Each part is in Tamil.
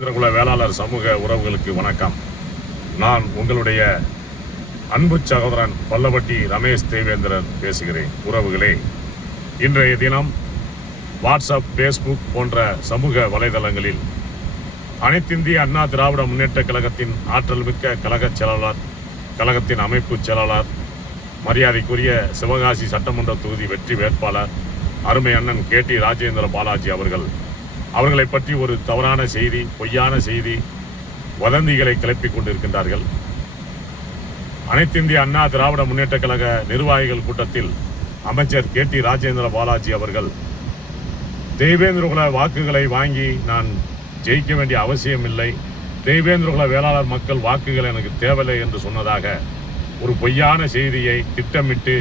குல வேளாளர் சமூக உறவுகளுக்கு வணக்கம். நான் உங்களுடைய அன்பு சகோதரன் பல்லவட்டி ரமேஷ் தேவேந்திரன் பேசுகிறேன். உறவுகளே, இன்றைய தினம் வாட்ஸ்அப், ஃபேஸ்புக் போன்ற சமூக வலைதளங்களில் அனைத்திந்திய அண்ணா திராவிட முன்னேற்ற கழகத்தின் ஆற்றல் மிக்க கழகச் செயலாளர், கழகத்தின் அமைப்பு செயலாளர், மரியாதைக்குரிய சிவகாசி சட்டமன்ற தொகுதி வெற்றி வேட்பாளர் அருமை அண்ணன் KT ராஜேந்திர பாலாஜி அவர்களை பற்றி ஒரு தவறான செய்தி, பொய்யான செய்தி, வதந்திகளை கிளப்பிக் கொண்டிருக்கின்றார்கள். அனைத்திந்திய அண்ணா திராவிட முன்னேற்ற கழக நிர்வாகிகள் கூட்டத்தில் அமைச்சர் KT ராஜேந்திர பாலாஜி அவர்கள் தேவேந்திரகுல வாக்குகளை வாங்கி நான் ஜெயிக்க வேண்டிய அவசியம் இல்லை, தேவேந்திரகுல வேளாளர் மக்கள் வாக்குகள் எனக்கு தேவையில்லை என்று சொன்னதாக ஒரு பொய்யான செய்தியை திட்டமிட்டு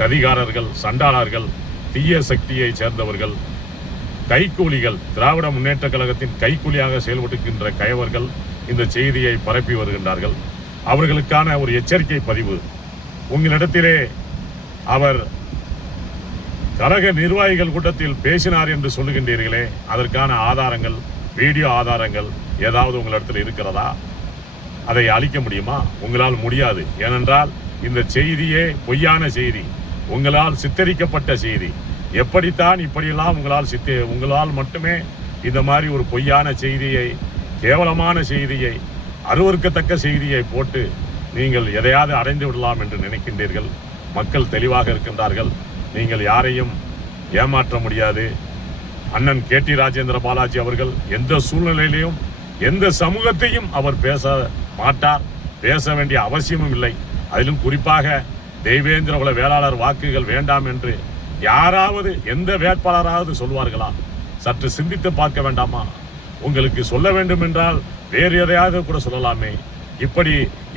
சதிகாரர்கள், சண்டாளர்கள், தீய சக்தியை சேர்ந்தவர்கள், கைக்கூலிகள், திராவிட முன்னேற்ற கழகத்தின் கைக்கூலியாக செயல்படுகின்ற கயவர்கள் இந்த செய்தியை பரப்பி வருகின்றார்கள். அவர்களுக்கான ஒரு எச்சரிக்கை பதிவு. உங்களிடத்திலே அவர் கழக நிர்வாகிகள் கூட்டத்தில் பேசினார் என்று சொல்லுகின்றீர்களே, அதற்கான ஆதாரங்கள், வீடியோ ஆதாரங்கள் ஏதாவது உங்களிடத்தில் இருக்கிறதா? அதை அளிக்க முடியுமா? உங்களால் முடியாது. ஏனென்றால் இந்த செய்தியே பொய்யான செய்தி, உங்களால் சித்தரிக்கப்பட்ட செய்தி. எப்படித்தான் இப்படியெல்லாம் உங்களால் மட்டுமே இந்த மாதிரி ஒரு பொய்யான செய்தியை, கேவலமான செய்தியை, அருவருக்கத்தக்க செய்தியை போட்டு நீங்கள் எதையாவது அடைந்து விடலாம் என்று நினைக்கின்றீர்கள். மக்கள் தெளிவாக இருக்கின்றார்கள். நீங்கள் யாரையும் ஏமாற்ற முடியாது. அண்ணன் KT ராஜேந்திர பாலாஜி அவர்கள் எந்த சூழ்நிலையிலையும் எந்த சமூகத்தையும் அவர் பேச மாட்டார், பேச வேண்டிய அவசியமும் இல்லை. அதிலும் குறிப்பாக தேவேந்திரகுல வேளாளர் வாக்குகள் வேண்டாம் என்று யாராவது, எந்த வேட்பாளராவது சொல்வார்களா? சற்று சிந்தித்து பார்க்க வேண்டாமா? உங்களுக்கு சொல்ல வேண்டும் என்றால் வேறு எதையாவது கூட சொல்லலாமே. இப்படி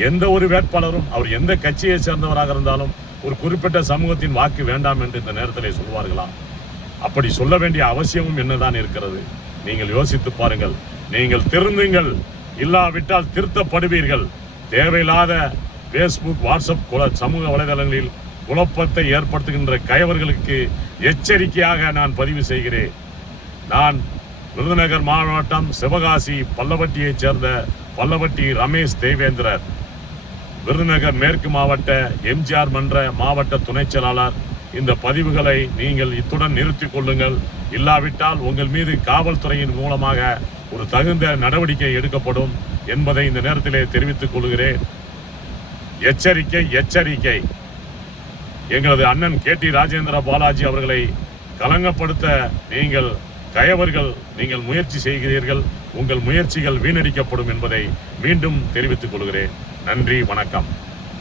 எந்த ஒரு வேட்பாளரும், அவர் எந்த கட்சியை சேர்ந்தவராக இருந்தாலும், ஒரு குறிப்பிட்ட சமூகத்தின் வாக்கு வேண்டாம் என்று இந்த நேரத்தில் சொல்வார்களா? அப்படி சொல்ல வேண்டிய அவசியமும் என்னதான் இருக்கிறது? நீங்கள் யோசித்து பாருங்கள். நீங்கள் திருந்துங்கள், இல்லாவிட்டால் திருத்தப்படுவீர்கள். தேவையில்லாத ஃபேஸ்புக், வாட்ஸ்அப் சமூக வலைதளங்களில் குழப்பத்தை ஏற்படுத்துகின்ற கயவர்களுக்கு எச்சரிக்கையாக நான் பதிவு செய்கிறேன். நான் விருதுநகர் மாவட்டம் சிவகாசி பல்லவட்டியைச் சேர்ந்த பல்லவட்டி ரமேஷ் தேவேந்திரர், விருதுநகர் மேற்கு மாவட்ட MGR மன்ற மாவட்ட துணைச் செயலாளர். இந்த பதிவுகளை நீங்கள் இத்துடன் நிறுத்திக் கொள்ளுங்கள். இல்லாவிட்டால் உங்கள் மீது காவல்துறையின் மூலமாக ஒரு தகுந்த நடவடிக்கை எடுக்கப்படும் என்பதை இந்த நேரத்திலே தெரிவித்துக் கொள்கிறேன். எச்சரிக்கை, எச்சரிக்கை. எங்களது அண்ணன் KT ராஜேந்திர பாலாஜி அவர்களை கலங்கப்படுத்த நீங்கள் கயவர்கள், நீங்கள் முயற்சி செய்கிறீர்கள். உங்கள் முயற்சிகள் வீணடிக்கப்படும் என்பதை மீண்டும் தெரிவித்துக் கொள்கிறேன். நன்றி, வணக்கம்.